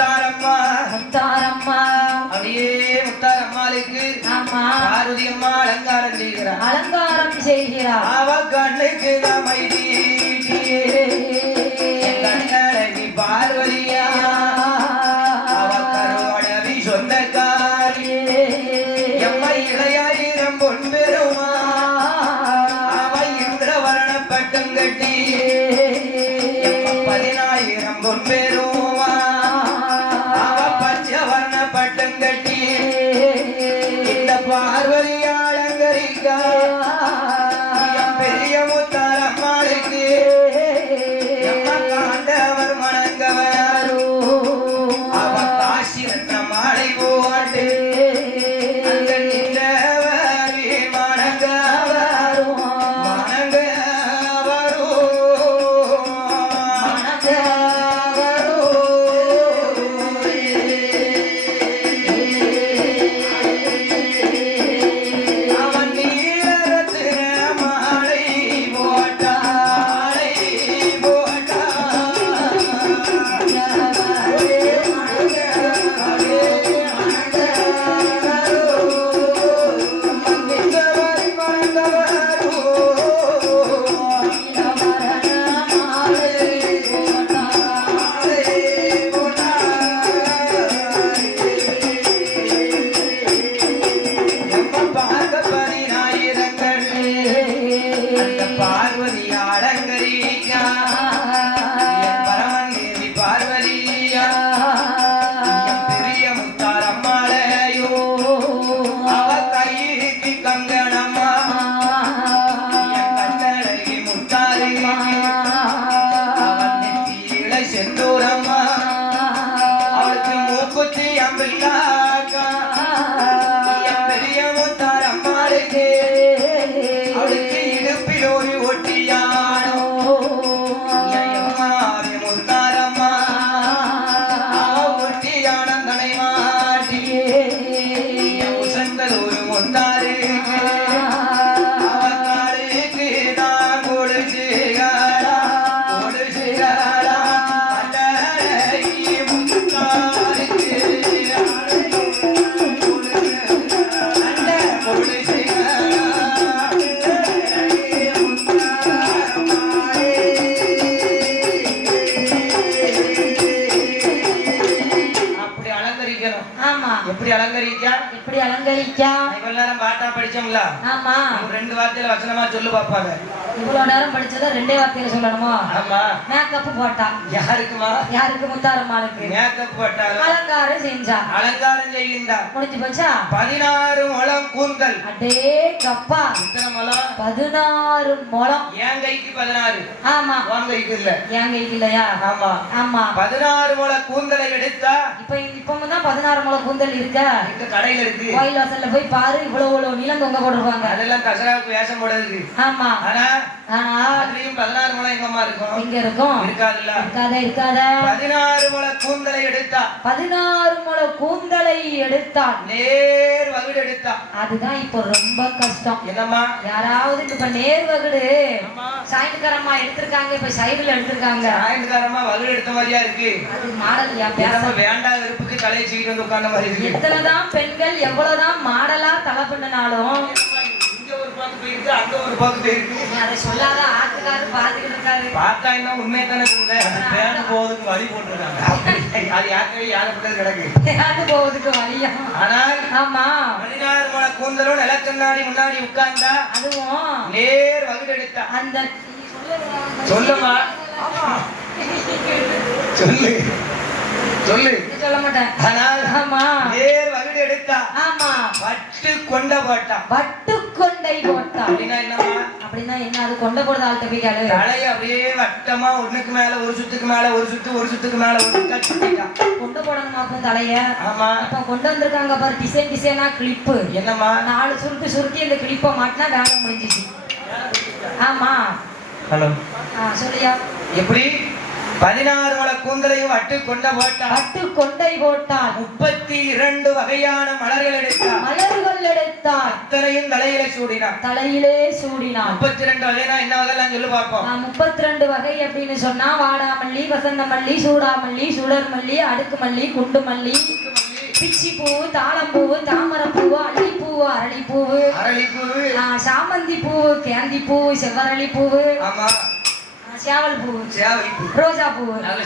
முத்தாரம்மா. முத்தாரம்மா. அப்படியே முத்தாரம்மாளுக்கு பார்வதி அம்மா அலங்காரம் செய்கிறார். அலங்காரம் செய்கிறார். அவ கண்ணுக்கு அமைதியே எப்படி அலங்கரிக்கா இவ்வளவு நேரம் பாட்டா படிச்சோம்ல? ஆமா. ரெண்டு வார்த்தையில வசனமா சொல்லு பாப்பாங்க இவ்வளவு நேரம் படிச்சதை ரெண்டே வார்த்தையில சொல்லணுமோ? ஆமா. மேக்கப் போட்டா. யாருக்குமா யாருக்கு? முத்தாரம்மாளுக்கு. மேக்கப் போட்டாலும் அலங்காரம் செஞ்சா. அலங்காரம் செய்கின்றார் முடிஞ்சு போச்சா? பதினாறு முழம் கூந்தல். அடே கப்பா. எத்தனை முழம் பதினாறு முழம் என் கைக்கு பதினாறு. ஆமா. உன் கைக்கு இல்ல. என் கைக்கு இல்லையா? ஆமா. ஆமா. பதினாறு முழ கூந்தலை எடுத்தா? இப்ப இப்ப தான் பதினாறு முளை கூந்தல் இருக்கா. எங்க கடையில இருக்கு. கோயில் வாசல்ல போய் பாரு இவ்வளவு இவ்வளவு நீளம் தொங்க போட்டிருப்பாங்க. அதெல்லாம் தசராவுக்கு வேஷம் போடுறதுக்கு ஆமா. ஆனா ஆனா அதுலயும் பதினாறு எங்கம்மா இருக்கும். எங்க இருக்கும். இருக்காதுல்ல? இருக்காத இருக்காத. பதினாறு முழ கூந்தலை எடுத்தா. பதினாறு முளை கூந்தலை எடுத்தான். நேர் வகுடு எடுத்தா. அதுதான் இப்போ ரொம்ப கஷ்டம். என்னம்மா? யாராவது இப்ப நேர் வகுடு. சாயந்தரமா எடுத்திருக்காங்க இப்ப சைடுல எடுத்திருக்காங்க. சாயந்தரமா வகுடு எடுத்த மாதிரியா இருக்கு. அது மாடல் யா தலையை வந்து உட்கார்ந்த மாதிரி இருக்கு. எத்தனைதான் பெண்கள் எவ்வளவுதான் மாடலா தலை பண்ணினாலும் இங்க ஒரு பாக்கு போயிருக்கு அங்க ஒரு பாக்கு போயிருக்கு. அதை சொல்லாத ஆட்டுக்காரு பார்த்துக்கிட்டு இருக்காரு. பார்த்தா என்ன உண்மையை தானே சொல்றேன் பேண்ட் போவதுக்கு வழி போட்டிருக்காங்க. அது யாருக்கவே யாரப்பட்டது கிடக்கு. அது போவதுக்கு வழியா? ஆனால் ஆமா. மலை கூந்தலும் நிலக்கண்ணாடி முன்னாடி உட்கார்ந்தா அதுவும் நேர் வகுடு எடுத்தா அந்த சொல்லுமா? சொல்லு. சொல்லு. சொல்ல மாட்டேன். ஆனால் ஆமா. நேர் வகுடு எடுத்தா ஆமா. பட்டு கொண்ட போட்டா. வட்டு கொண்டை போட்டா. அப்படின்னா என்னமா அப்படின்னா என்ன? அது கொண்ட போடுறது ஆள்கிட்ட போய் கேளு. தலையை அப்படியே வட்டமா ஒண்ணுக்கு மேல ஒரு சுத்துக்கு மேல ஒரு சுத்து ஒரு சுத்துக்கு மேல ஒரு சுத்தா சுத்திட்டான் கொண்டு போடணுமாக்கும் தலைய. ஆமா. இப்ப கொண்டு வந்திருக்காங்க பாரு டிசைன் டிசைனா கிளிப்பு. என்னம்மா? நாலு சுருட்டு சுருட்டி இந்த கிளிப்பை மாட்டினா வேலை முடிஞ்சிச்சு. ஆமா. ஹலோ. சொல்லியா எப்படி? பதினாறு முள கூந்தலையும் அட்டு கொண்ட போட்டான். பட்டு கொண்டை போட்டான். முப்பத்தி இரண்டு வகையான மலர்கள் எடுத்தான். மலர்கள் எடுத்தான். அத்தனையும் தலையில சூடினான். தலையிலே சூடினான். முப்பத்தி ரெண்டு வகைனா என்ன வகைலாம் சொல்லு பார்ப்போம். முப்பத்தி ரெண்டு வகை அப்படின்னு சொன்னா வாடாமல்லி வசந்த மல்லி சூடாமல்லி சுடர் மல்லி அடுக்கு மல்லி குண்டு மல்லி பிச்சி பூவு தாளம்பூவு தாமரைப்பூவு அல்லிப்பூவு அரளிப்பூவு அரளிப்பூ. ஆ, சாமந்தி பூவு கேந்தி பூவு செவ்வரளி பூவு ஆமா. சேவல் பூவு சேவல் பூ ரோஜா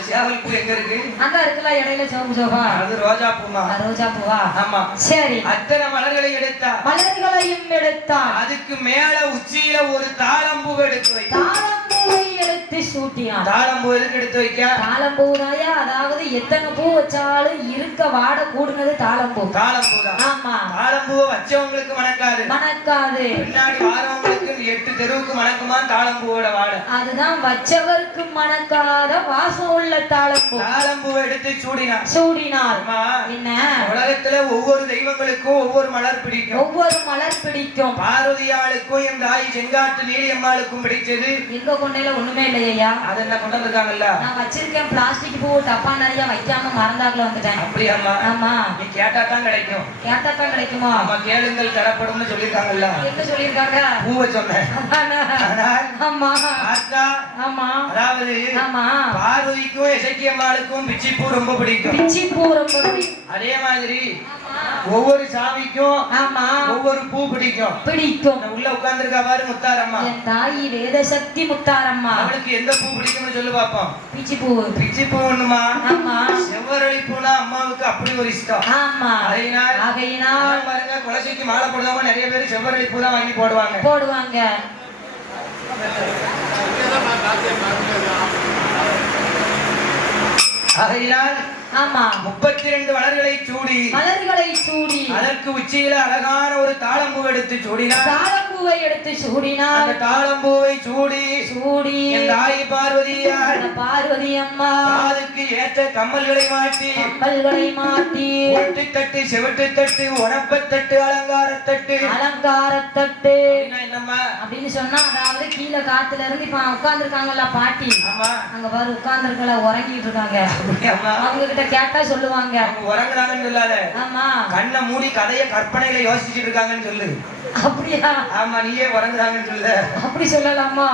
சேவல் பூ எங்க இருக்கு? அங்க இருக்குல்ல இடையில சோப்பு சோபா அது ரோஜா பூமா ஆ, ரோஜா பூவா ஆமா. சரி. அத்தனை மலர்களை எடுத்தா? மலர்களையும் எடுத்தான். அதுக்கு மேல உச்சியில ஒரு தாளம்பூ எடுத்து வை. தாளம்பூவை எடுத்து சூட்டினான். தாளம்பூ எதுக்கு எடுத்து வைக்க? தாளம்பூதாயா அதாவது எத்தனை பூ வச்சாலும் இருக்க வாட கூடுனது தாளம்பூ. தாளம்பூ தான். ஆமா. தாளம்பூவை வச்சவங்களுக்கு மணக்காது. மணக்காது. பின்னாடி வாரவங்களுக்கு எட்டு தெருவுக்கு மணக்குமா? தாளம்பூவோட வாடை. அதுதான் வச்சவருக்கு மணக்காத வாசம் உள்ள தாளம்பூ. தாளம்பூவை எடுத்து சூடினார். அம்மா, என்ன? உலகத்துல ஒவ்வொரு தெய்வங்களுக்கும் ஒவ்வொரு மலர் பிடிக்கும். ஒவ்வொரு மலர் பிடிக்கும். பார்வதியாளுக்கும் என் தாய் செங்காட்டு நீலியம்மாளுக்கும் பிடிச்சது. எங்க கொண்டையில ஒண்ணுமே இல்லையா அது என்ன கொண்டு வந்திருக்காங்கல்ல? நான் வச்சிருக்கேன் பிளாஸ்டிக் பூ டப்பா நிறைய வைக்காம மறந்தாக்குல வந்துட்டேன். அப்படியாம்மா? ஆமா. நீ கேட்டா தான் கிடைக்கும். கேட்டா தான் கிடைக்குமா? ஆமா கேளுங்கள் தரப்படும்னு சொல்லியிருக்காங்கல்ல என்ன சொல்லியிருக்காங்க? பூவை சொன்னேன். பார்வதிக்கும் இசக்கியம்மாளுக்கும் பிச்சிப்பூ ரொம்ப பிடிக்கும். பிச்சி பூ ரொம்ப பிடிக்கும். அதே மாதிரி ஒவ்வொரு சாமிக்கும் ஆமா. ஒவ்வொரு பூ பிடிக்கும். பிடிக்கும். உள்ள உட்கார்ந்திருக்கா பாரு முத்தாரம்மா. தாயி வேத சக்தி முத்தாரம்மா. அவளுக்கு எந்த பூ பிடிக்கும்னு சொல்லு பாப்போம். பிச்சி பூ பிச்சி பூ ஒண்ணுமா? ஆமா. செவ்வரளி பூனா அம்மாவுக்கு அப்படி ஒரு இஷ்டம். ஆமா. அதான் பாருங்க குலசைக்கு மாலை போடுறவங்க நிறைய பேர் செவ்வரளி பூ தான் வாங்கி போடுவாங்க. போடுவாங்க. ஆகையினால் ஆமா. முப்பத்தி ரெண்டு மலர்களை சூடி மலர்களை சூடி. அதற்கு உச்சியில அழகான ஒரு தாளம்பூ எடுத்து சூடினார் தாழம்பூவை எடுத்து சூடினார் அந்த தாளம்பூவை சூடி சூடி தாய் அந்த பார்வதி அம்மா காதுக்கு ஏற்ற கம்மல்களை மாட்டி கம்பல்களை மாட்டி ஒட்டு தட்டு செவட்டு தட்டு உணப்பத்தட்டு அலங்காரத்தட்டு அலங்காரத்தட்டு அப்படின்னா என்னம்மா? அப்படின்னு சொன்னா அதாவது கீழே காத்துல இருந்து இப்ப உட்கார்ந்துருக்காங்கல்ல பாட்டி. அங்க பாரு உட்கார்ந்துருக்கல உறங்கிட்டு இருக்காங்க. அவங்க கிட்ட கேட்டா சொல்லுவாங்க. உறங்குறாங்கன்னு சொல்லாத. ஆமா. கண்ணை மூடி கதைய கற்பனையில யோசிச்சுட்டு இருக்காங்கன்னு சொல்லு. அப்படியா? ஆமா நீயே உறங்குறாங்கன்னு சொல்லு அப்படி சொல்லலாமா?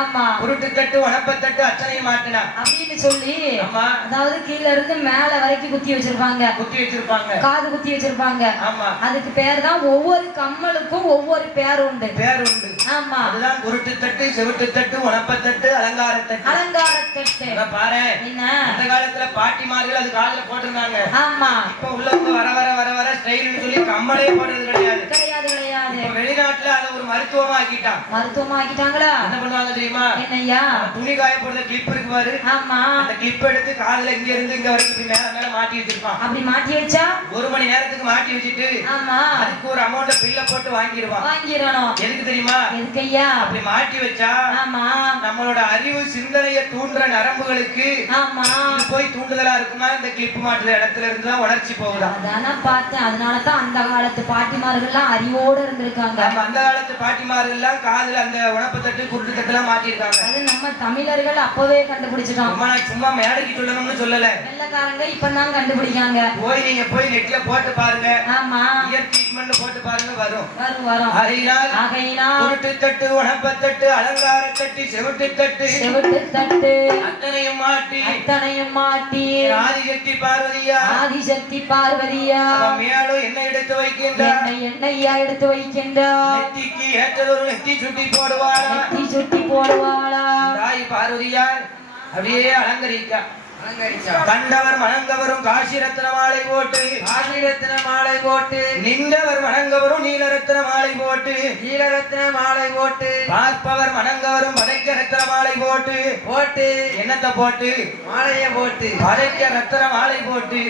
ஆமா. உருட்டு தட்டு உணப்பத்தட்டு அத்தனையும் மாட்டினா. அப்படின்னு சொல்லி ஆமா. அதாவது கீழ இருந்து மேல வரைக்கும் குத்தி வச்சிருப்பாங்க. குத்தி வச்சிருப்பாங்க. காது குத்தி வச்சிருப்பாங்க. ஆமா. அதுக்கு பேர் தான் ஒவ்வொரு கம்மலுக்கும் ஒவ்வொரு பேர் உண்டு. பேர் உண்டு. ஆமா. அதுதான் உருட்டு தட்டு செவிட்டு தட்டு உணப்பத்தட்டு அலங்காரத்தட்டு. அலங்காரத்தட்டு. அத பாரு. என்ன? அந்த காலத்துல பாட்டிமார்கள் அது காதுல போட்டிருந்தாங்க. ஆமா. இப்ப உள்ளவங்க வர வர வர வர ஸ்டைல்னு சொல்லி கம்மலே போடுறது கிடையாது கிடையாது. கிடையாது வெளிநாட்டுல அதை ஒரு மருத்துவமா ஆக்கிட்டான். மருத்துவமா ஆக்கிட்டாங்களா? என்ன பண்ணுவாங்க தெரியுமா? என்னய்யா? துணி காய போடுற கிளிப் இருக்கு பாரு. ஆமா. அந்த கிளிப் எடுத்து காதுல இங்க இருந்து இங்க வரைக்கும் மேல மேல மாட்டி வச்சிருப்பான். அப்படி மாட்டி வச்சா? ஒரு மணி நேரத்துக்கு மாட்டி வச்சுட்டு ஆமா. அதுக்கு ஒரு அமௌண்ட பில்ல போட்டு வாங்கிடுவான். வாங்கிடணும். எதுக்கு தெரியுமா? எதுக்கையா அப்படி மாட்டி வச்சா ஆமா. நம்மளோட அறிவு சிந்தனைய தூண்டுற நரம்புகளுக்கு ஆமா. போய் தூண்டுதலா இருக்குமா? இந்த கிளிப் மாட்டுற இடத்துல இருந்து தான் உணர்ச்சி போகுதா? அதானே பார்த்தேன். அதனாலதான் அந்த காலத்து பாட்டிமார்கள்லாம் அறிவோட இருந்திருக்காங்க. நம்ம அந்த காலத்து பாட்டிமார்கள் எல்லாம் காதுல அந்த உணப்பத்தட்டு குருட்டு தட்டு எல்லாம் மாட்டிருக்காங்க அது நம்ம தமிழர்கள் அப்பவே கண்டுபிடிச்சிட்டோம். சும்மா மேடைக்கு சொல்லணும்னு சொல்லல. வெள்ளக்காரங்க இப்பதான் கண்டுபிடிக்காங்க. போய் நீங்க போய் நெட்ல போட்டு பாருங்க. ஆமா. இயர் ட்ரீட்மெண்ட் போட்டு பாருங்க வரும். வரும் வரும். ஆகையினால் ஆகையினால் குருட்டு தட்டு உணப்பத்தட்டு அலங்கார தட்டு செவிட்டு தட்டு செவிட்டு தட்டு அத்தனையும் மாட்டி. அத்தனையும் மாட்டி. ஆதிசக்தி பார்வதியா? ஆதிசக்தி பார்வதியா? மேலும் என்ன எடுத்து வைக்கின்றார்? என்னை என்னையா எடுத்து வைக்கின்றார் நெத்திக்கு ஏற்றதொரு நெத்தி சுட்டி போடுவாரா நெத்தி சுட்டி போடுவாளா? தாய் பார்வதியார் அப்படியே அலங்கரிக்கா. கண்டவர் மணங்கவரும் காசி ரத்ன மாலை போட்டு. காசி ரத்ன மாலை போட்டு. நின்றவர் மணங்கவரும் நீல ரத்ன மாலை போட்டு. நீலரத்ன மாலை போட்டு. பார்ப்பவர் மணங்கவரும் பதைக்க ரத்ன மாலை போட்டு. போட்டு. என்னத்தை போட்டு? மாலைய போட்டு. பதைக்க ரத்ன மாலை போட்டு.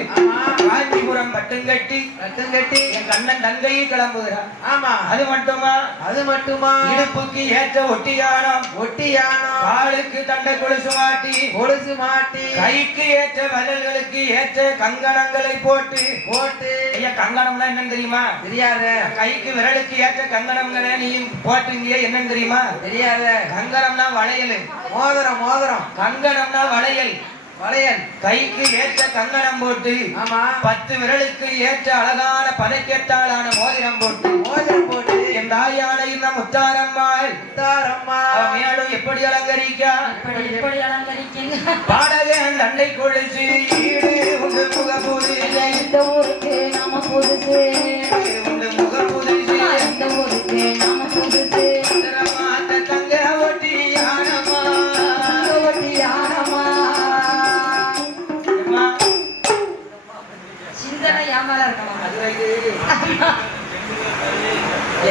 காஞ்சிபுரம் பட்டுங்கட்டி. ரத்தம் கட்டி என் கண்ணன் தங்கையும் கிளம்புகிறார் ஆமா. அது மட்டுமா? அது மட்டுமா? இடுப்புக்கு ஏற்ற ஒட்டியானம் ஒட்டியானம் காலுக்கு தண்டை கொலுசு மாட்டி. கொலுசு மாட்டி. கை கைக்கு ஏற்ற விரல்களுக்கு ஏற்ற கங்கணங்களை போட்டு போட்டு. ஐயா கங்கணம்னா என்னன்னு தெரியுமா? தெரியாத. கைக்கு விரலுக்கு ஏற்ற கங்கணங்களை நீ போட்டுங்க என்னன்னு தெரியுமா? தெரியாத. கங்கணம்னா வளையல். மோதிரம் மோதிரம். கங்கணம்னா வளையல். வளையல். கைக்கு ஏற்ற கங்கணம் போட்டு ஆமா. பத்து விரலுக்கு ஏற்ற அழகான பதைக்கெட்டாலான மோதிரம் போட்டு. மோதிரம் போட்டு. என் தாயான இந்த முத்தாரம்மாள். மேலும் எப்படி அலங்கரிக்கா பாடகன் தண்டை கொழுச்சு ஈடு உண்டு முகப்புது இந்த ஊருக்கு நாம புதுசு. உண்டு முகப்புது இந்த ஊருக்கு நாம புதுசு. தங்க ஒட்டி யானமா ஒட்டி சிந்தனை ஏமால அது. ஏய்,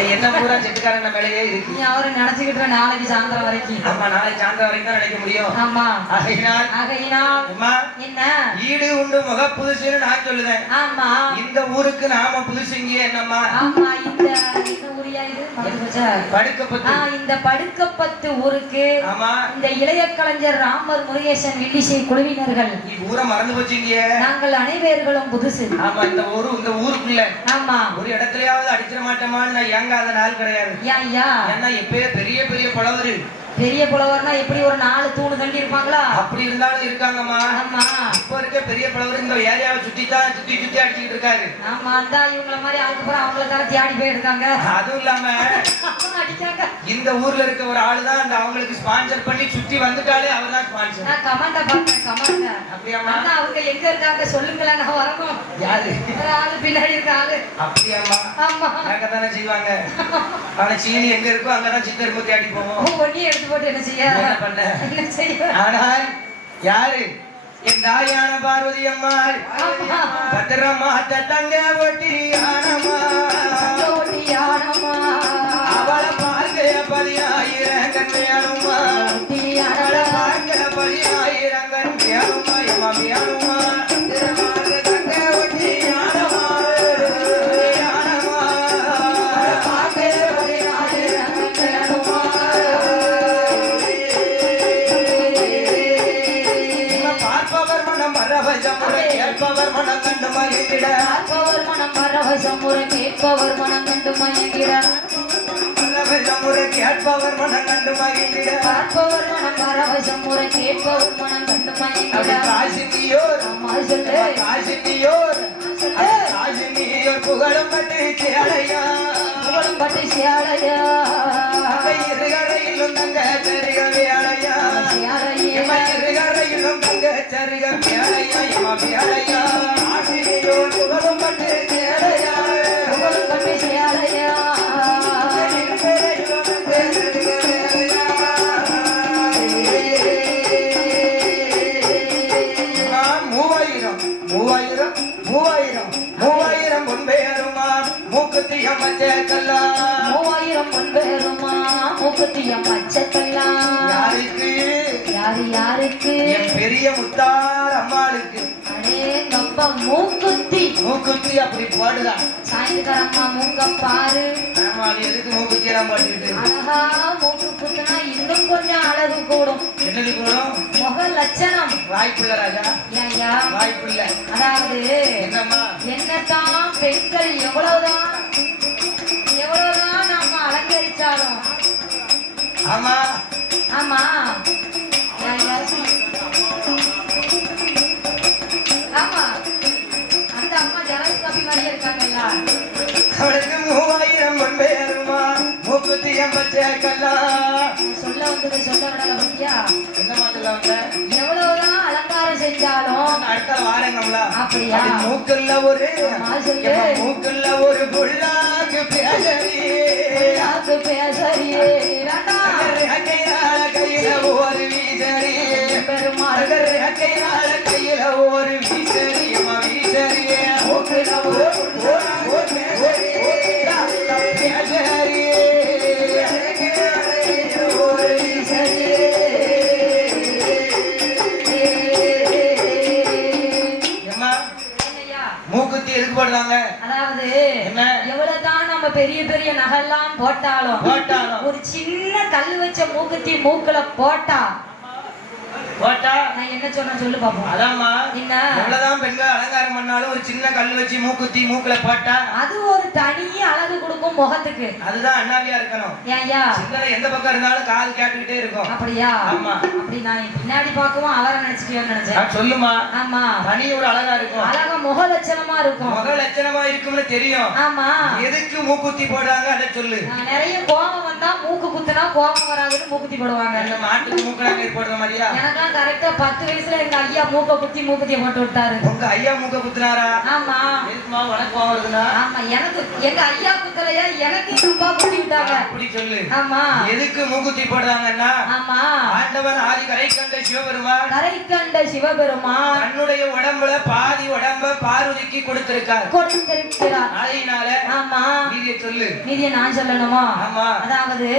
என்ன பூரா செட்டுக்காரன் மேலேயே இருக்கு. நீ அவரை நினைச்சுக்கிட்டு இரு நாளைக்கு சாயந்தரம் வரைக்கும். ஆமா நாளைக்கு சாயந்தரம் வரைக்கும் தான் நினைக்க முடியும். ஆமா. ஆகையினால் ஆகையினால் அம்மா என்ன? ஈடு உண்டு முக புதுசுன்னு நான் சொல்லுதேன் ஆமா. இந்த ஊருக்கு நாம புதுசுங்க என்னம்மா? ஆமா இந்த இந்த படுக்கப்பத்து ஊருக்கு ஆமா. இந்த இளைய கலைஞர் ராமர் முருகேசன் வில்லிசை குழுவினர்கள். நீ ஊரை மறந்து போச்சீங்க. நாங்கள் அனைவர்களும் புதுசு. ஆமா இந்த ஊரு இந்த ஊருக்குள்ள. ஆமா. ஒரு இடத்துலயாவது அடிச்சிட மாட்டோமான்னு நான் இயங்காத நாள் கிடையாது. ஐயா ஏன்னா எப்பயே பெரிய பெரிய புலவரு பெரிய புலவர்னா எப்படி ஒரு நாலு தூணு தண்டி இருப்பாங்களா அப்படி இருந்தாலும் இருக்காங்கம்மா. ஆமா. இப்ப இருக்க பெரிய புலவர் இந்த ஏரியாவை சுத்தி தான் சுத்தி சுத்தி அடிச்சுக்கிட்டு இருக்காரு. ஆமா அந்த இவங்கள மாதிரி அதுக்கப்புறம் அவங்கள தானே தேடி போயிருக்காங்க. அதுவும் இல்லாம அடிக்காங்க இந்த ஊர்ல இருக்க ஒரு ஆளு தான் அந்த அவங்களுக்கு ஸ்பான்சர் பண்ணி சுத்தி வந்துட்டாலே அவர் தான் ஸ்பான்சர் நான் கமெண்ட பார்த்தேன் கமெண்ட அப்படியாம்மா? அண்ணா அவங்க எங்க இருக்காங்க சொல்லுங்களேன் நான் வரணும். யாரு? ஆளு பின்னாடி இருக்க ஆளு. அப்படியாம்மா? ஆமா. தானே செய்வாங்க. ஆனா சீனி எங்க இருக்கோ அங்கதான் சித்தர் முத்தி அடி போவோம். ஒண்ணி எடுத்து போட்டு என்ன செய்ய? என்ன செய்ய? ஆனால் யாரு? என் தாயான பார்வதி அம்மாள். பத்திரமா தங்க ஒட்டி ஆனமா அவளை பார்க்க பதினாயிரம் கேட்பவர் மனம் கண்டு மயங்கிறார் முறை கேட்பவர் மனம் கண்டு மகிழ்ந்திட. பார்ப்பவர் மனம் பரவசம் ஒரு கேட்பவர் மனம் கண்டு மயங்கிறார் காசினியோர் காசினியோர் காசினியோர் புகழும் பட்டு சேலையா புகழும் பட்டு சேலையா இருகரையிலும் தங்க சரிக வேலையா சேலையே இருகரையிலும் தங்க சரிக வேலையா இவ வேலையா காசினியோர் புகழும் பட்டு அமைச்சேக்கல்லா மூவாயிரம் பச்சைக்கெல்லாம் யாருக்கு? யாரு யாருக்கு? என் பெரிய முத்தார் அம்மாளுக்கு. அடே கப்பா மூக்குத்தி. மூக்குத்தி அப்படி போடுதா? சாயந்தரம்மா மூக்க பாரு. ஆமா அது எதுக்கு மூக்குத்தி எல்லாம் போட்டுக்கிட்டு? அழகா மூக்கு குத்துனா இன்னும் கொஞ்சம் அழகு கூடும். என்னது கூடும்? முக லட்சணம். வாய்ப்புள்ள ராஜா. ஏய்யா. வாய்ப்புள்ள. அதாவது என்னம்மா? என்னதான் பெண்கள் எவ்வளவுதான் எவ்வளவுதான் நம்ம அலங்கரிச்சாலும். ஆமா. ஆமா. ஆமா. அவளுக்கு மூவாயிரம் முன்பேருமா மூக்குத்தி அமைச்சேக்கல்லா சொல்ல வந்தது சொல்ல விடல பத்தியா? என்னம்மா சொல்ல வந்த? எவ்வளவுதான் அலங்காரம் செஞ்சாலும் அடுத்த வாரங்களா அப்படியா? மூக்குள்ள ஒரு மூக்குள்ள ஒரு யாருக்கு பேசறியே. வேண்டாம். கையால ஒரு வீசறி பெருமாள். கையில ஒரு பெரிய பெரிய நகைலாம் போட்டாலும் ஒரு சின்ன கல் வச்ச மூக்குத்தி மூக்குல போட்டா போட்டா? நான் என்ன சொன்ன சொல்லு பாப்போம். அதாம்மா என்ன? எவ்வளவுதான் பெண்கள் அலங்காரம் பண்ணாலும் ஒரு சின்ன கல் வச்சு மூக்குத்தி மூக்குல போட்டா? அது ஒரு தனி அழகு கொடுக்கும் முகத்துக்கு. அதுதான் அண்ணாவியா இருக்கணும். ஏன்யா சில்லறை எந்த பக்கம் இருந்தாலும் காது கேட்டுக்கிட்டே இருக்கும். அப்படியா? ஆமா. அப்படி நான் பின்னாடி பார்க்கவும் அவரை நினைச்சிட்டியோன்னு நினைச்சேன். நான் சொல்லுமா? ஆமா. ஒரு அழகா இருக்கும். அழகா முக லட்சணமா இருக்கும். முக லட்சணமா இருக்கும்னு தெரியும். ஆமா. எதுக்கு மூக்குத்தி போடுறாங்க? அதை சொல்லு. நிறைய கோபம் வந்தா மூக்கு குத்துனா கோபம் வராதுன்னு மூக்குத்தி போடுவாங்க. அந்த மாட்டுக்கு மூக்கலாங்க போடுற மாதிரியா? எனக்கெல்லாம் கரெக்டா பத்து வயசுல எங்க ஐயா மூக்க குத்தி மூக்குத்திய போட்டு விட்டாரு. உங்க ஐயா மூக்க குத்துனாரா? ஆமா. எதுக்குமா உனக்கு கோவம் வருதுன்னா? ஆமா எனக்கு எங்க ஐயா எனக்கு எங்க அப்பா குத்தி விட்டாங்க அப்படி சொல்லு. ஆமா. எதுக்கு மூக்குத்தி போடுறாங்கன்னா? ஆமா. ஆண்டவன் ஆதி கரை கண்ட சிவபெருமான் கரை கண்ட சிவபெருமான் தன்னுடைய உடம்புல பாதி உடம்ப பார்வதிக்கு கொடுத்திருக்கார். கொடுத்திருக்கிறார். அதனால ஆமா. நீதியை சொல்லு. மீதிய நான் சொல்லணுமா? ஆமா. அதாவது?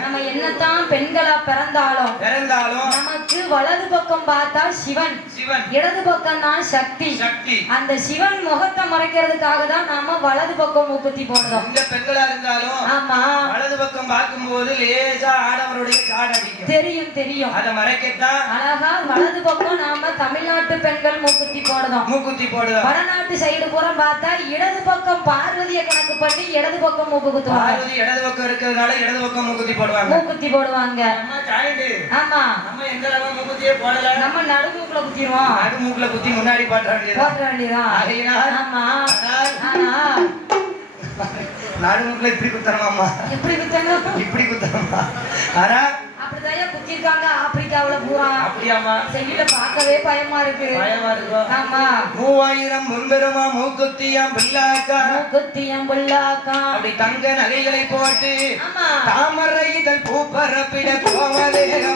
நம்ம என்னத்தான் பெண்களா பிறந்தாலும் பிறந்தாலும் நமக்கு வலது பக்கம் பார்த்தா சிவன். சிவன். இடது பக்கம் தான் சக்தி. சக்தி. அந்த சிவன் முகத்தை மறைக்கிறதுக்காக தான் நாம வலது பக்கம் மூக்குத்தி போடுறோம். பெண்களா இருந்தாலும் ஆமா. வலது பக்கம் பார்க்கும்போது லேசா ஆடவருடைய காடு அடிக்கும். தெரியும் தெரியும். அதை மறைக்கத்தான் அழகா வலது பக்கம் நாம தமிழ்நாட்டு பெண்கள் மூக்குத்தி போடுறோம் மூக்குத்தி போடுறோம் வடநாட்டு சைடு பூரா பார்த்தா இடது பக்கம் பார்வதிய கணக்கு பண்ணி இடது பக்கம் மூக்கு குத்துவாங்க. பார்வதி இடது பக்கம் இருக்கிறதுனால இடது பக்கம் மூக்குத்தி போடுவாங்க. மூக்குத்தி போடுவாங்க. ஆமா. நம்ம எந்த மூக்குத்தியே போடல? நம்ம நடுமூக்குல குத்திடுவோம் நடு மூக்குல குத்தி முன்னாடி பாட்ட வேண்டியது போட்ட வேண்டியதான் ஆகையினால் ஆமா. ஆனால் ஆனா நடு மூக்குல இப்படி குத்தணுமாம்மா? எப்படி குத்தணும்? இப்படி குத்தணுமா? ஆனா அப்படிதான் குத்திருக்காங்க. ஆப்பிரிக்காவுல பூரா. அப்படியாம்மா? செவில பார்க்கவே பயமா இருக்கு. பயமா இருக்கும் ஆமா. மூவாயிரம் முன்பெருமா மூக்குத்தியாம் பில்லாக்கா மூக்குத்தியம் புல்லாக்கா அப்படி தங்க நகைகளை போட்டு தாமரை இதழ் பூப்பரப்பிட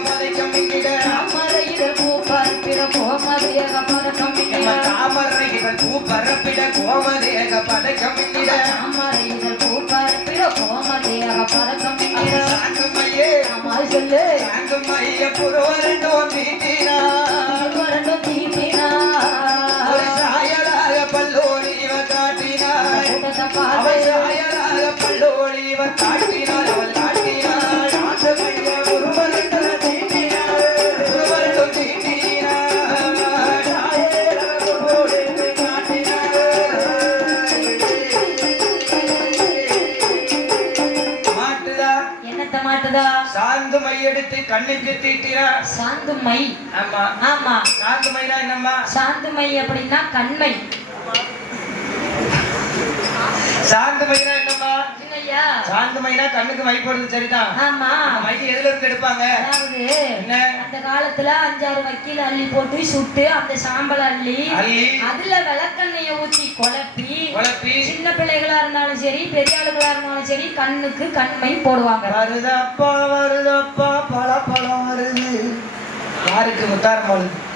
பதைக்கம் இங்கிட தாமரை இதழ் பூ பார்ப்பிட பறக்கம் நம்ம தாமரை இதழ் பூப்பரப்பிட கோமதேக பதைக்கம் இங்கிட தாமரை இதழ் பூ பார்ப்பிட கோமதியக பறக்கம் சாங்குமையே ஆமா சொல்லு. சாங்குமைய புரோரண்டோம் நீட்டினா வரணும் தீட்டினா மையெடுத்து கண்ணுக்கு தீட்டினா? சாந்து மை ஆமா. ஆமா. சாந்து மைனா என்னம்மா? சாந்து மை அப்படின்னா கண்மை. சாந்து மைனா என்னம்மா? இல்லையா சாந்து மைனா கண்ணுக்கு மை போடுறது சரிதான். ஆமா. மை எதுல இருந்து எடுப்பாங்க? அதாவது என்ன? அந்த காலத்துல அஞ்சாறு வக்கீல் அள்ளி போட்டு சுட்டு அந்த சாம்பல் அள்ளி அள்ளி. அதுல விளக்கெண்ணெய ஊத்தி குழப்பி குழப்பி சின்ன பிள்ளைகளா இருந்தாலும் சரி பெரிய ஆளுகளா இருந்தாலும் சரி கண்ணுக்கு கண்மை போடுவாங்க. வருதப்பா வருதப்பா பல பழம் வருது. யாருக்கு முத்தாரம்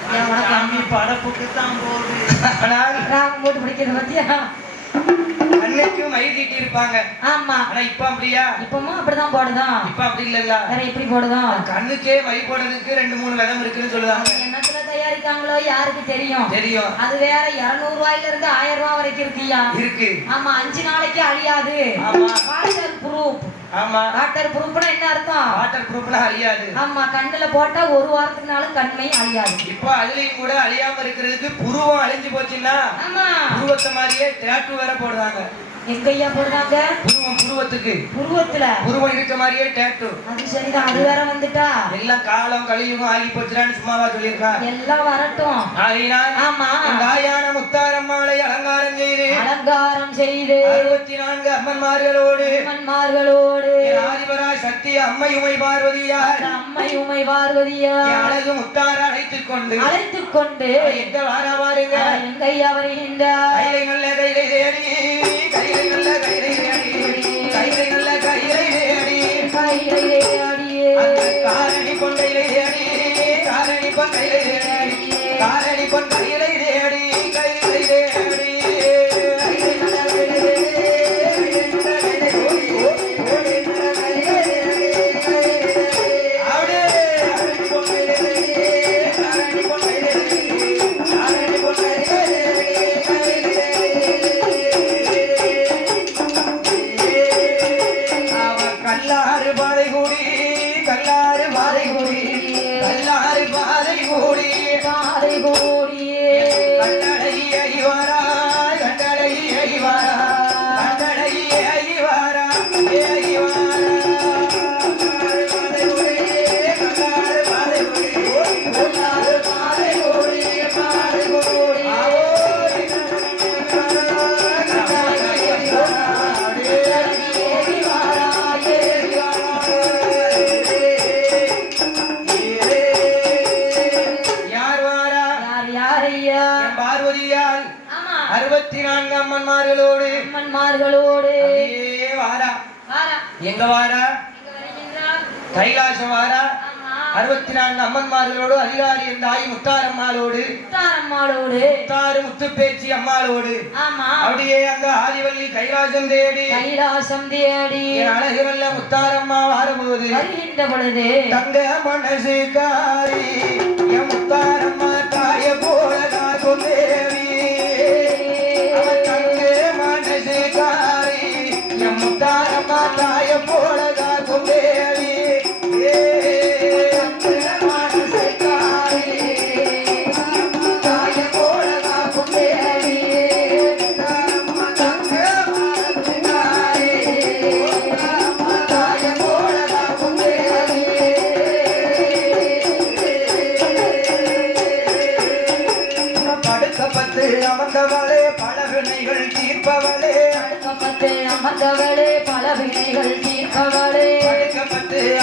உனக்கு சாமி படப்புக்கு தான் போகுது. ஆனால் ராகம் போட்டு பிடிக்கிறது பத்தியா? கண்ணுக்கு மை தீட்டி இருப்பாங்க ஆமா. ஆனா இப்ப அப்படியா? இப்பவும் அப்படிதான் போடுதான் இப்ப அப்படி இல்லல்ல. வேற எப்படி போடுதான் கண்ணுக்கே மை போடுறதுக்கு ரெண்டு மூணு விதம் இருக்குன்னு சொல்லுவாங்க. என்னத்துல தயாரிக்காங்களோ யாருக்கு தெரியும்? தெரியும். அது வேற இருநூறு ரூபாயில இருந்து ஆயிரம் ரூபாய் வரைக்கும் இருக்குயா? இருக்கு. ஆமா அஞ்சு நாளைக்கு அழியாது. ஆமா. வாட்டர் ப்ரூஃப் ஆமா. வாட்டர் ப்ரூஃப்னா என்ன அர்த்தம்? வாட்டர் ப்ரூஃப்லாம் அழியாது. ஆமா கண்ணுல போட்டா ஒரு வாரத்துக்குனாலும் கண்மை அழியாது. இப்போ அதுலயும் கூட அழியாம இருக்கிறதுக்கு புருவம் அழிஞ்சு போச்சுன்னா ஆமா. புருவத்தை மாதிரியே டேட்டு வேற போடுறாங்க. எங்கய்யா போடுறாங்க? புருவம் புருவத்துக்கு. புருவத்துல. புருவம் இருக்க மாதிரியே டேட்டு அது சரிதான். அது வேற வந்துட்டா? எல்லாம் காலம் கலியுகம் ஆகி போச்சுடான்னு சும்மாவா சொல்லியிருக்கா? எல்லாம் வரட்டும். ஆகையினால் ஆமா. இந்த ஆயான முத்தாரம்மாளை அலங்காரம் செய்து அலங்காரம் செய்து அறுபத்தி நான்கு அம்மன்மார்களோடு அம்மன்மார்களோடு. என் ஆதிபரா சக்தி அம்மை உமை பார்வதியார் அந்த அம்மை உமை பார்வதியா அழகு முத்தார அழைத்துக் கொண்டு அழைத்துக் கொண்டு எந்த வார பாருங்க எங்கையா வருகின்றார்? காரணி இங்க வாரா கைலாச வாரா அறுபத்தி நான்கு அம்மன்மார்களோடு அதிகாரி இருந்த ஆய் முத்தாரம்மாளோடு முத்தாரம்மாளோடு. முத்தாறு முத்துப்பேச்சி அம்மாளோடு. அப்படியே அங்க ஆதிவள்ளி கைலாசம் தேடி கைலாசம் தேடி அழகுவல்ல முத்தாரம்மா வாரபோது வருகின்ற பொழுது தங்க மனசு காரி முத்தாரம்மா தாய போல நான் தாய போல காக்கும் வேலை.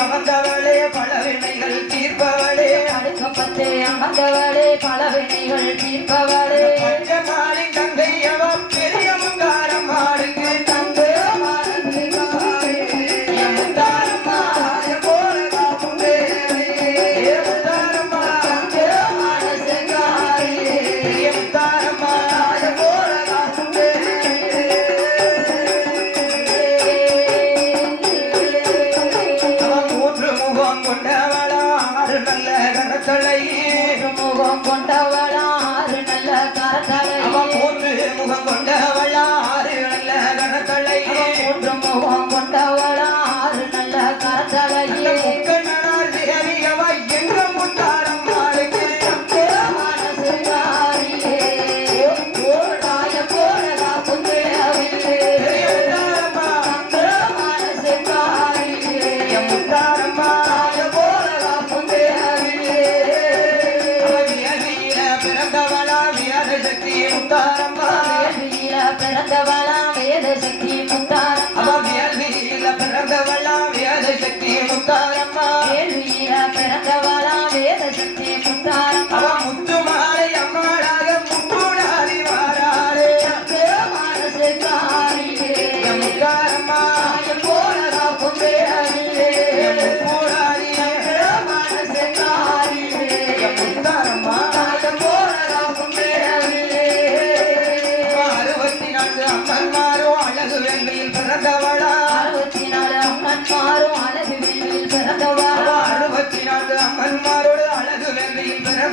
அமர்ந்தவளே பல வினைகள் தீர்ப்பவளே கடுக்கம்பத்தே அமர்ந்தவளே பல வினைகள் தீர்ப்பவளே அம்மன்மாரும் அழகு வேண்டியில் பிறந்தவளா? அறுபத்தி நாலு அம்மானோடு அழகு வேண்டியில் பிறந்தவளா?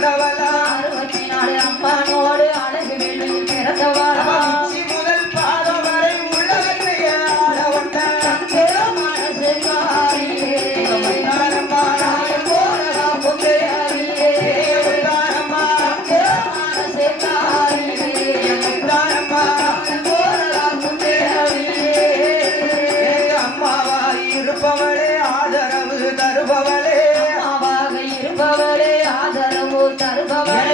இருப்பவளே ஆதரவு தருபவளே.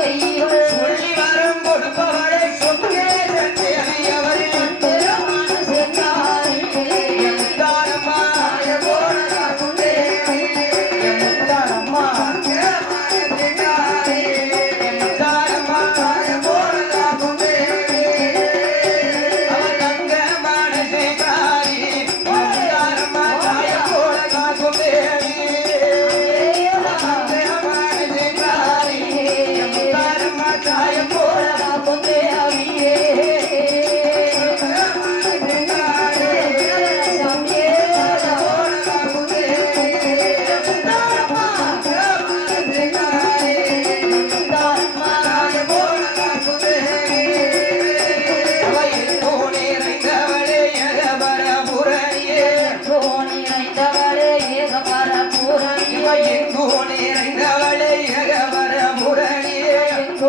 நாம சொல்லி வர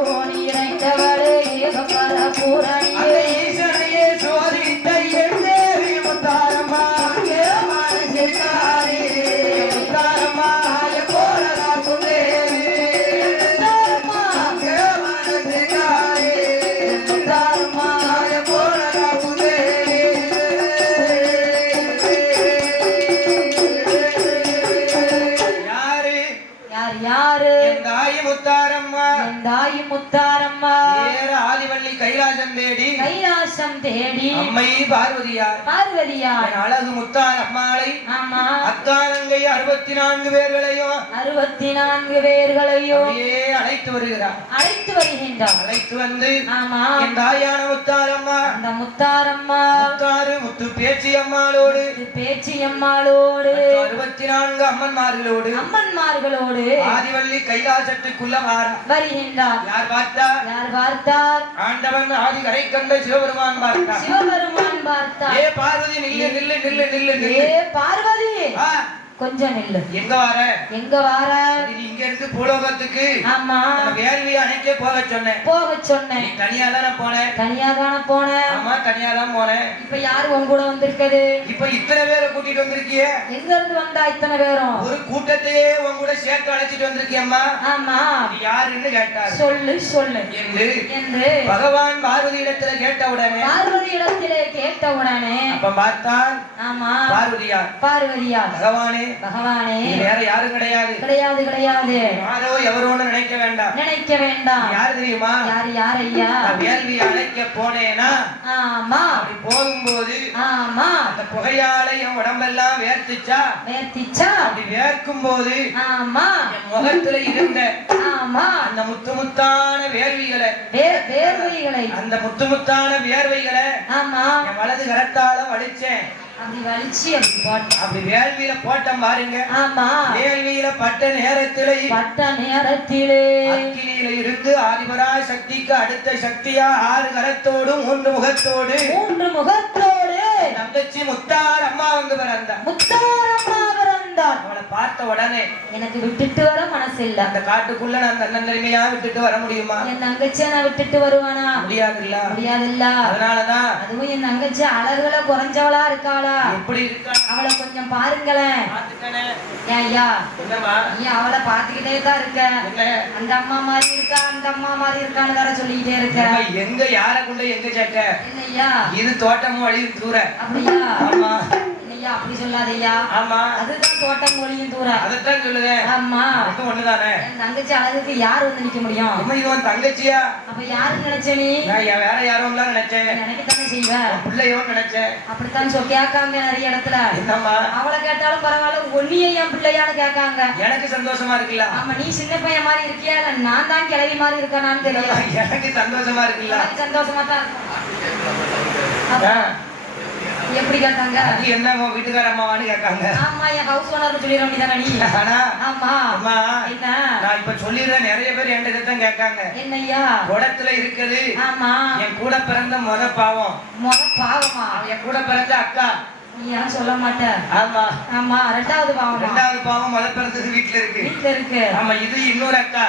அந்த கைலாசம் தேடி. கைலாசம் தேடி. அம்மை பார்வதியார். பார்வதியார். அழகு முத்தாரம்மாளை அக்கானங்கை அறுபத்தி நான்கு பேர்களையும் அறுபத்தி நான்கு பேர்களையும் அழைத்து வருகிறார். அழைத்து வருகின்றார். அழைத்து வந்து ஆமா. என் தாயான முத்தாரம்மா. அந்த முத்தாரம்மா. முத்தாறு முத்து பேச்சி அம்மாளோடு. இது பேச்சியம்மாளோடு அறுபத்தி நான்கு அம்மன்மார்களோடு. அம்மன்மார்களோடு ஆதிவள்ளி கைலாசத்துக்குள்ள வாரா. வருகின்றார். யார் பார்த்தா? யார் பார்த்தார்? ஆண்டவன் ஆதி கரை கண்ட சிவபெருமான் பார்த்தார் சிவபெருமான் பார்த்தார். ஏ பார்வதி நில்லு நில்லு நில்லு நில்லு நில்லு. ஏ பார்வதி 哎 கொஞ்சம் நில்லு. எங்க வர? எங்க வார? நீ இங்க இருந்து பூலோகத்துக்கு ஆமா. வேள்வி அணைக்க போக சொன்னேன். போக சொன்னேன். தனியா தானே போனேன் தனியா தானே போனேன் ஆமா தனியா தான் போனேன் இப்ப யாரு உன் கூட வந்திருக்குது? இப்ப இத்தனை பேரை கூட்டிட்டு வந்திருக்கியே? எங்க இருந்து வந்தா இத்தனை பேரும்? ஒரு கூட்டத்தையே உன் கூட சேர்த்து அழைச்சிட்டு வந்திருக்கியம்மா. ஆமா. யாருன்னு கேட்டாரு. சொல்லு சொல்லு. என்று என்று பகவான் பார்வதி இடத்துல கேட்ட உடனே பார்வதி இடத்திலே கேட்ட உடனே அப்ப பார்த்தான் ஆமா. பார்வதியார். பார்வதியா பகவானே பகவானே. வேற யாரும் கிடையாது. கிடையாது கிடையாது. யாரோ எவரோன்னு நினைக்க வேண்டாம். நினைக்க வேண்டாம். யாரு தெரியுமா? யார் யார் ஐயா வேள்வி அழைக்க போனேனா? ஆமா. அப்படி போகும்போது ஆமா. அந்த புகையால என் உடம்பெல்லாம் வேர்த்துச்சா? வேர்த்திச்சா? அப்படி வேர்க்கும் போது ஆமா. என் முகத்துல இருந்த ஆமா. அந்த முத்து முத்தான வேர்விகளை வே- வேர்வைகளை அந்த முத்து முத்தான வேர்வைகளை ஆமா. என் வலது கரத்தால வலிச்சேன். அப்படி வலிச்சு அப்படி போட்ட அப்படி வேள்வியில போட்டேன் பாருங்க. ஆமா. வேள்வியில பட்ட நேரத்திலே பட்ட நேரத்திலே. அக்கினியில இருந்து ஆதிபராய் சக்திக்கு அடுத்த சக்தியா ஆறு கரத்தோடும் மூன்று முகத்தோடு. மூன்று முகத்தோடு. தங்கச்சி முத்தார் அம்மா வந்து பிறந்தார். அவளை பார்த்த உடனே எனக்கு விட்டுட்டு வர மனசு இல்ல அந்த காட்டுக்குள்ள நான் தன்னந்தனிமையா விட்டுட்டு வர முடியுமா? என் தங்கச்சியை நான் விட்டுட்டு வருவானா? முடியாதுல்ல. முடியாதுல்ல. அதனாலதான் அதுவும் என் தங்கச்சி அழகுல குறைஞ்சவளா இருக்காளா? எப்படி இருக்கா? அவளை கொஞ்சம் பாருங்களேன். ஏன் ஐயா? நீ அவளை பாத்துக்கிட்டே தான் இருக்க. அந்த அம்மா மாதிரி இருக்கா? அந்த அம்மா மாதிரி இருக்கான்னு வேற சொல்லிக்கிட்டே இருக்க. எங்க யார கொண்டு எங்க சேர்க்க என்னய்யா இது தோட்டமும் வழியும் தூர. அப்படியா? ஆமா என்னய்யா அப்படி சொல்லாதய்யா. ஆமா. அதுதான் தோட்டம் மொழியும் தூர. அதைத்தான் சொல்லுதேன் ஆமா. அதுவும் ஒண்ணுதானே? என் தங்கச்சி அழகுக்கு யார் வந்து நிக்க முடியும்? அம்மா இது உன் தங்கச்சியா? அப்ப யாருன்னு நினைச்ச நீ? நான் வேற யாரும் இல்ல நினைச்சேன் நினைக்கத்தானே செய்வ? உன் பிள்ளையோ நினைச்சேன். அப்படித்தான் சொ கேட்காங்க நிறைய இடத்துல. என்னம்மா? அவளை கேட்டாலும் பரவாயில்ல ஒன்னியே என் பிள்ளையான்னு கேட்காங்க. எனக்கு சந்தோஷமா இருக்குல்ல? ஆமா நீ சின்ன பையன் மாதிரி இருக்கியா? இல்ல நான் தான் கிளவி மாதிரி இருக்கானான்னு தெரியல. எனக்கு சந்தோஷமா இருக்குல்ல? சந்தோஷமா தான் இருக்கும். எப்படி கேட்டாங்க? அது என்ன உன் வீட்டுக்கார அம்மாவான்னு கேட்காங்க. ஆமா என் ஹவுஸ் ஓனர் சொல்லிட வேண்டியதானே நீ? ஆனா ஆமா. அம்மா என்ன நான் இப்ப சொல்லிடுறேன் நிறைய பேர் என்கிட்ட தான் கேட்காங்க. என்னய்யா? குடத்துல இருக்குது. ஆமா. என் கூட பிறந்த முத பாவம். முத பாவமா? என் கூட பிறந்த அக்கா. நீ ஏன் சொல்ல மாட்ட. ஆமா. ஆமா ரெண்டாவது பாவமா? ரெண்டாவது பாவம் முத பிறந்தது வீட்டுல இருக்கு. வீட்டுல இருக்கு. ஆமா இது இன்னொரு அக்கா.